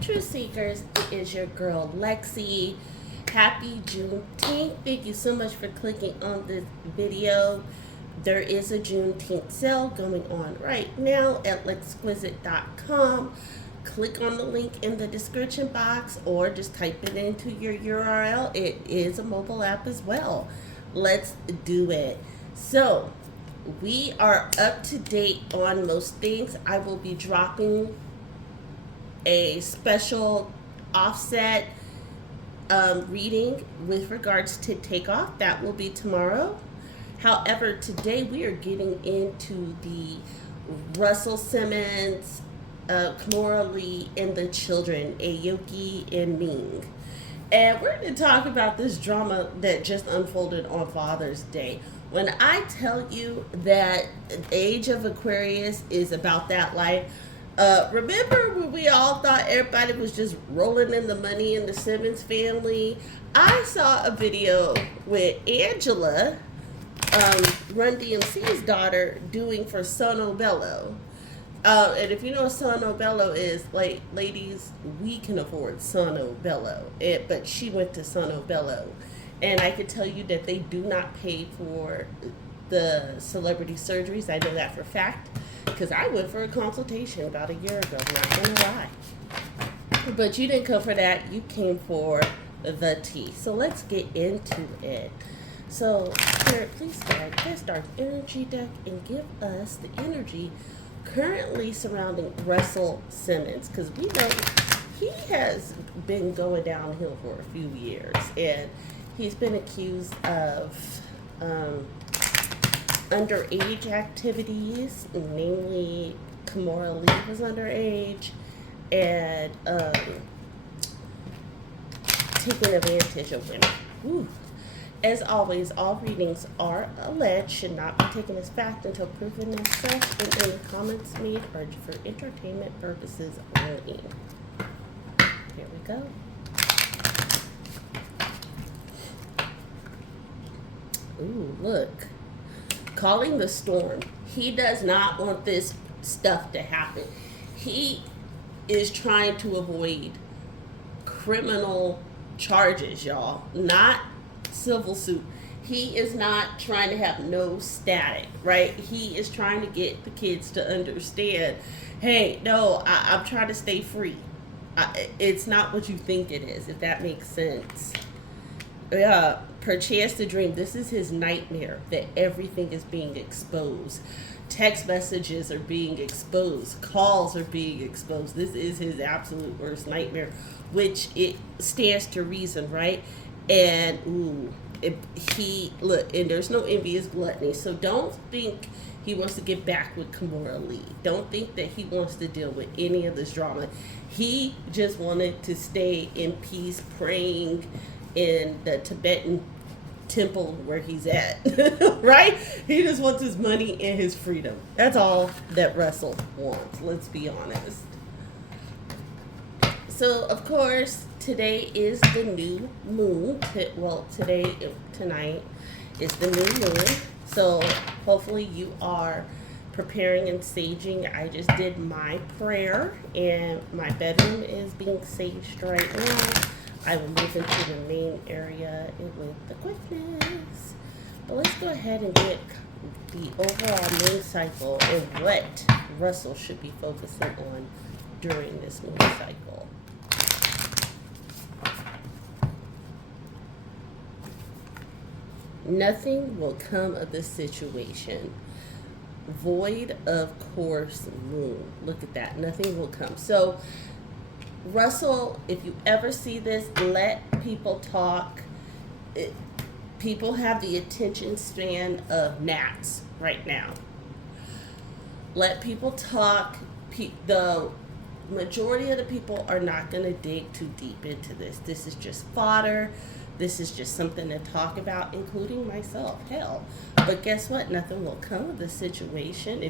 Truth Seekers, it is your girl Lexi. Happy Juneteenth. Thank you so much for clicking on this video. There is a Juneteenth sale going on right now at lexquisite.com. Click on the link in the description box or just type it into your URL. It is a mobile app as well. Let's do it. So, we are up to date on most things. I will be dropping a special offset reading with regards to takeoff. That will be tomorrow. However, today we are getting into the Russell Simmons, Kimora Lee, and the children, Aoki and Ming. And we're going to talk about this drama that just unfolded on Father's Day. When I tell you that Age of Aquarius is about that life, remember when we all thought everybody was just rolling in the money in the Simmons family? I saw a video with Angela, Run DMC's daughter, doing for Sono Bello. And if you know what Sono Bello is, like, ladies, we can afford Sono Bello. But she went to Sono Bello. And I can tell you that they do not pay for the celebrity surgeries. I know that for a fact, because I went for a consultation about a year ago, not gonna lie. But you didn't come for that, you came for the tea. So let's get into it. So, Spirit, please guide this dark energy deck and give us the energy currently surrounding Russell Simmons, because we know he has been going downhill for a few years, and he's been accused of underage activities, namely Kimora Lee was underage, and taking advantage of women. Ooh. As always, all readings are alleged, should not be taken as fact until proven as such, and any comments made are for entertainment purposes only. Here we go. Ooh, look. Calling the storm. He does not want this stuff to happen. He is trying to avoid criminal charges, y'all. Not civil suit. He is not trying to have no static, right? He is trying to get the kids to understand, hey, no, I'm trying to stay free. It's not what you think it is, if that makes sense. Perchance to dream. This is his nightmare, that everything is being exposed. Text messages are being exposed. Calls are being exposed. This is his absolute worst nightmare, which it stands to reason, right? And and there's no envious gluttony. So don't think he wants to get back with Kimora Lee. Don't think that he wants to deal with any of this drama. He just wanted to stay in peace, praying in the Tibetan temple where he's at, right? He just wants his money and his freedom. That's all that Russell wants. Let's be honest. So, of course, today is the new moon. Tonight is the new moon. So, hopefully you are preparing and saging. I just did my prayer, and my bedroom is being saged right now. I will move into the main area with the quickness. But let's go ahead and get the overall moon cycle and what Russell should be focusing on during this moon cycle. Nothing will come of this situation. Void of course moon. Look at that. Nothing will come. So, Russell, if you ever see this, let people talk. People have the attention span of gnats right now. Let people talk. The majority of the people are not going to dig too deep into this. This is just fodder. This is just something to talk about, including myself. Hell. But guess what? Nothing will come of the situation.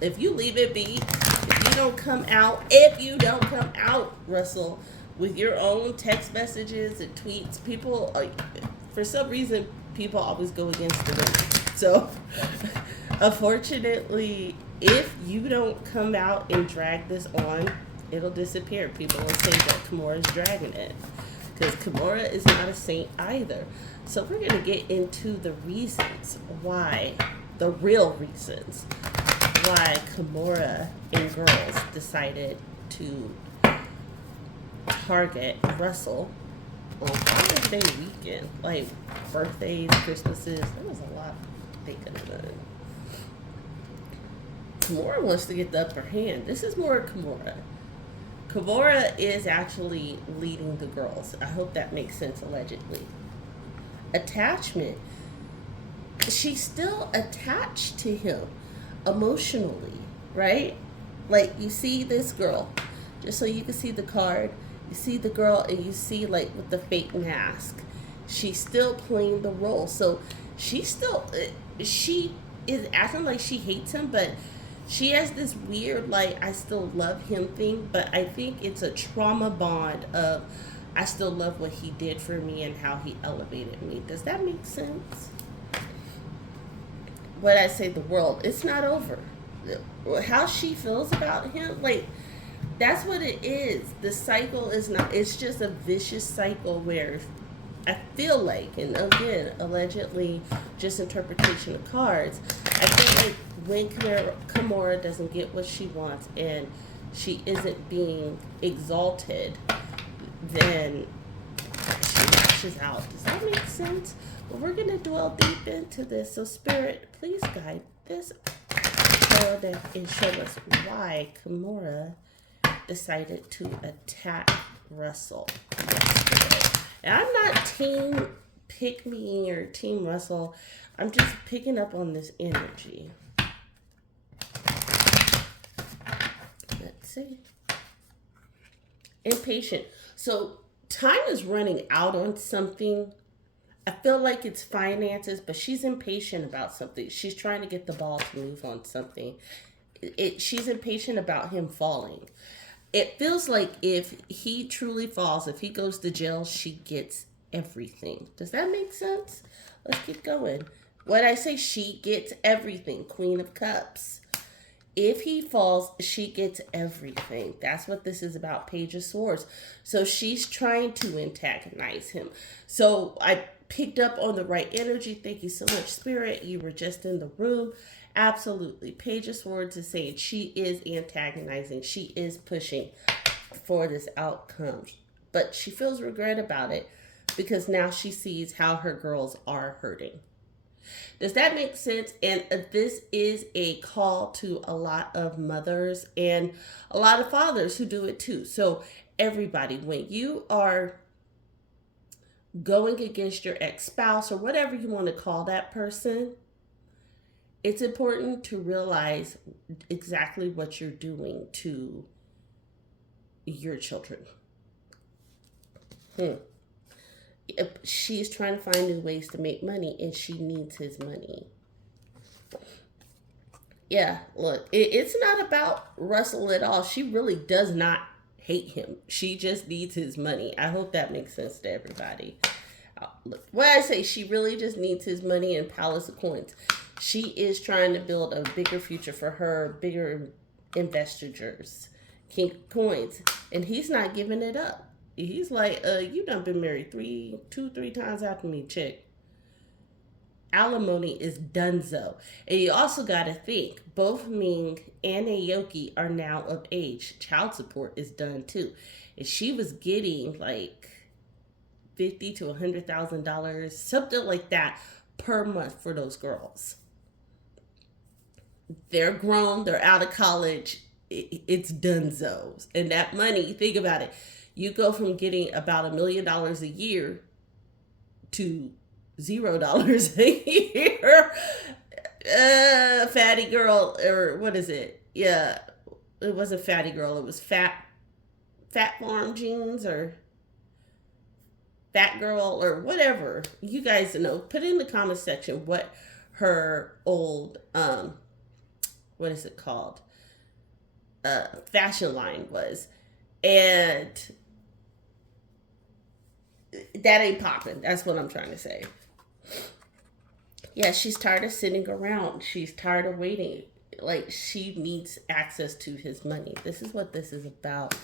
If you leave it be, if you don't come out, Russell, with your own text messages and tweets, people are, for some reason, people always go against the women. So, unfortunately, if you don't come out and drag this on, it'll disappear. People will say that Kimura's dragging it, because Kimura is not a saint either. So we're going to get into the reasons why, the real reasons why Kimura and girls decided to target Russell on Father's Day weekend. Like birthdays, Christmases, there was a lot they could have done. Kimura wants to get the upper hand. This is more Kimura. Kimura is actually leading the girls. I hope that makes sense, allegedly. Attachment. She's still attached to him emotionally, right? Like, you see this girl, just so you can see the card, you see the girl and you see, like, with the fake mask, she's still playing the role. So she is acting like she hates him, but she has this weird, like, I still love him thing. But I think it's a trauma bond of, I still love what he did for me and how he elevated me. Does that make sense? What I say, the world, it's not over. How she feels about him, like, that's what it is. The cycle is not, it's just a vicious cycle where I feel like, and again, allegedly, just interpretation of cards, I feel like when Kimura doesn't get what she wants and she isn't being exalted, then she lashes out. Does that make sense? Well, we're going to dwell deep into this. So, Spirit, please guide this tarot deck and show us why Kimura decided to attack Russell yesterday. And I'm not team pick me or team Russell. I'm just picking up on this energy. Let's see. Impatient. So time is running out on something. I feel like it's finances, but she's impatient about something. She's trying to get the ball to move on something. She's impatient about him falling. It feels like if he truly falls, if he goes to jail, she gets everything. Does that make sense? Let's keep going. When I say she gets everything, Queen of Cups. If he falls, she gets everything. That's what this is about, Page of Swords. So she's trying to antagonize him. So I picked up on the right energy. Thank you so much, Spirit. You were just in the room. Absolutely. Page of Swords is saying she is antagonizing. She is pushing for this outcome. But she feels regret about it because now she sees how her girls are hurting. Does that make sense? And this is a call to a lot of mothers and a lot of fathers who do it too. So everybody, when you are going against your ex-spouse or whatever you want to call that person, it's important to realize exactly what you're doing to your children. She's trying to find new ways to make money and she needs his money. Yeah, look, it's not about Russell at all. She really does not hate him. She just needs his money. I hope that makes sense to everybody. Look, when I say she really just needs his money and Palace of Coins, she is trying to build a bigger future for her, bigger investors, King of Coins, and he's not giving it up. He's like, you done been married two, three times after me, chick. Alimony is donezo. And you also got to think, both Ming and Aoki are now of age. Child support is done too. And she was getting like $50,000 to $100,000, something like that per month for those girls. They're grown, they're out of college, it's donezo. And that money, think about it, you go from getting about $1 million a year to $0 a year. Fatty girl, or what is it? Yeah, it wasn't fatty girl, it was fat farm jeans or fat girl or whatever. You guys know. Put in the comment section what her old what is it called? Fashion line was. And that ain't popping. That's what I'm trying to say. Yeah, she's tired of sitting around. She's tired of waiting. like she needs access to his money. This is what this is about.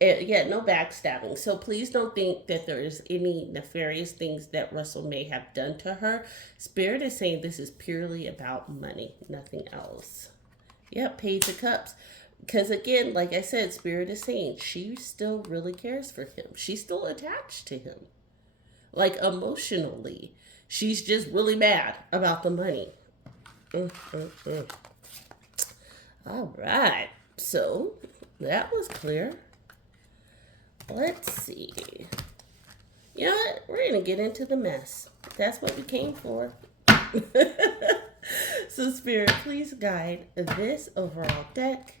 Yeah, no backstabbing. So please don't think that there is any nefarious things that Russell may have done to her. Spirit is saying this is purely about money, nothing else. Yep, Page of Cups. Because again, like I said, Spirit is saying she still really cares for him. She's still attached to him. Like emotionally. She's just really mad about the money. All right. So that was clear. Let's see. You know what? We're going to get into the mess. That's what we came for. So Spirit, please guide this overall deck.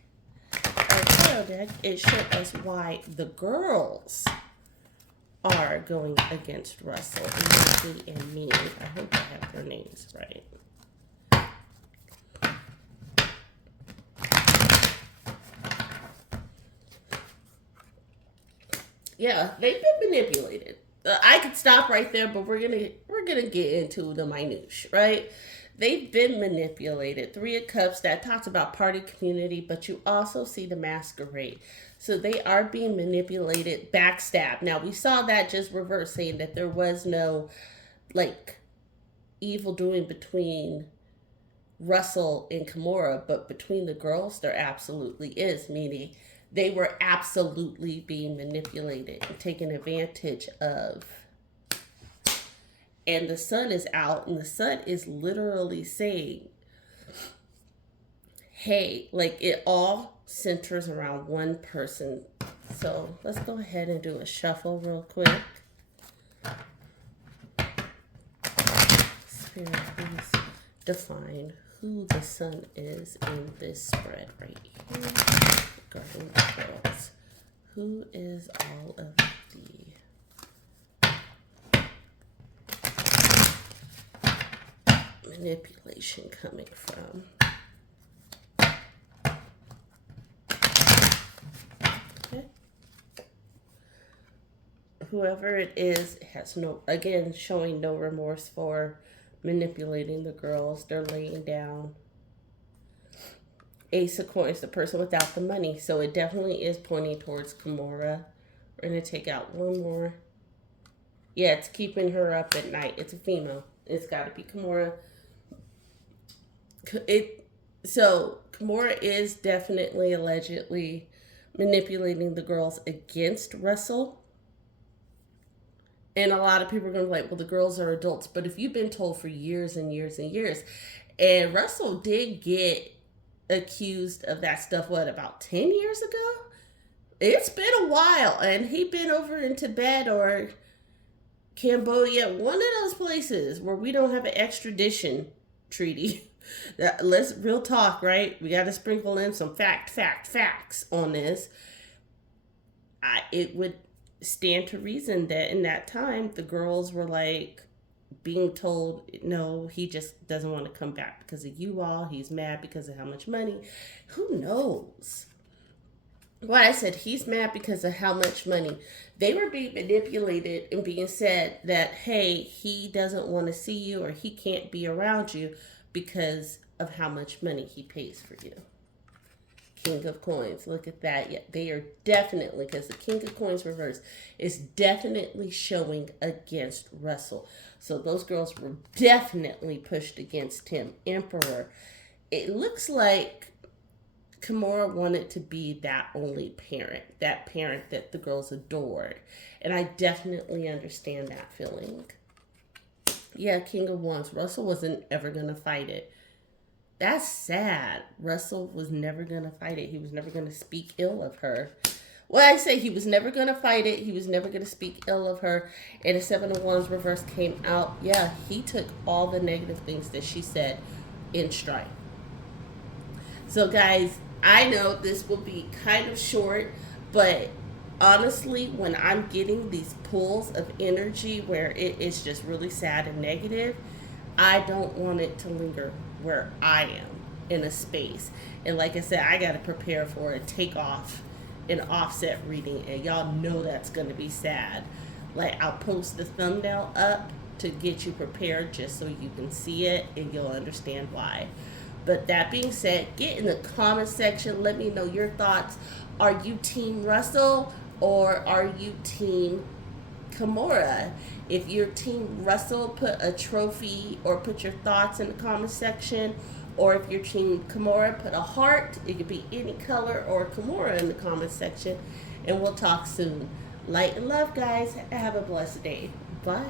Our tarot deck, it showed us why the girls are going against Russell, Nancy and me. I hope I have their names right. Yeah, they've been manipulated. I could stop right there, but we're gonna get into the minutiae, right? They've been manipulated. Three of Cups, that talks about party community, but you also see the masquerade. So they are being manipulated, backstab. Now we saw that just reverse, saying that there was no like evil doing between Russell and Kimura, but between the girls there absolutely is, meaning they were absolutely being manipulated and taken advantage of. And the sun is out, and the sun is literally saying, hey, like it all centers around one person. So let's go ahead and do a shuffle real quick. Spirit, please define who the sun is in this spread right here. Regarding the girls. Who is all of the manipulation coming from? Okay. Whoever it is has no, again, showing no remorse for manipulating the girls. They're laying down. Ace of Coins, the person without the money. So it definitely is pointing towards Kimura. We're going to take out one more. Yeah, it's keeping her up at night. It's a female. It's got to be Kimura. So Kimura is definitely allegedly manipulating the girls against Russell. And a lot of people are going to be like, well, the girls are adults. But if you've been told for years and years and years, and Russell did get accused of that stuff, what, about 10 years ago? It's been a while, and he been over in Tibet or Cambodia, one of those places where we don't have an extradition treaty. Let's real talk, right? We got to sprinkle in some facts on this. It would stand to reason that in that time the girls were like being told, no, he just doesn't want to come back because of you all. He's mad because of how much money. Who knows? Why I said he's mad because of how much money. They were being manipulated and being said that, hey, he doesn't want to see you or he can't be around you because of how much money he pays for you. King of Coins. Look at that. Yeah, they are definitely, because the King of Coins reverse is definitely showing against Russell. So those girls were definitely pushed against him. Emperor. It looks like Kimura wanted to be that only parent, that parent that the girls adored. And I definitely understand that feeling. Yeah, King of Wands. Russell wasn't ever going to fight it. That's sad. Russell was never going to fight it. He was never going to speak ill of her. Well, I say he was never going to fight it. He was never going to speak ill of her. And the Seven of Wands reverse came out. Yeah, he took all the negative things that she said in stride. So, guys, I know this will be kind of short, but honestly, when I'm getting these pulls of energy where it is just really sad and negative, I don't want it to linger where I am in a space. And like I said, I got to prepare for a takeoff, an offset reading, and y'all know that's going to be sad. Like, I'll post the thumbnail up to get you prepared just so you can see it and you'll understand why. But that being said, get in the comment section. Let me know your thoughts. Are you Team Russell or are you Team Kimora? If you're Team Russell, put a trophy or put your thoughts in the comment section. Or if you're Team Kimora, put a heart. It could be any color or Kimora in the comment section. And we'll talk soon. Light and love, guys. Have a blessed day. Bye.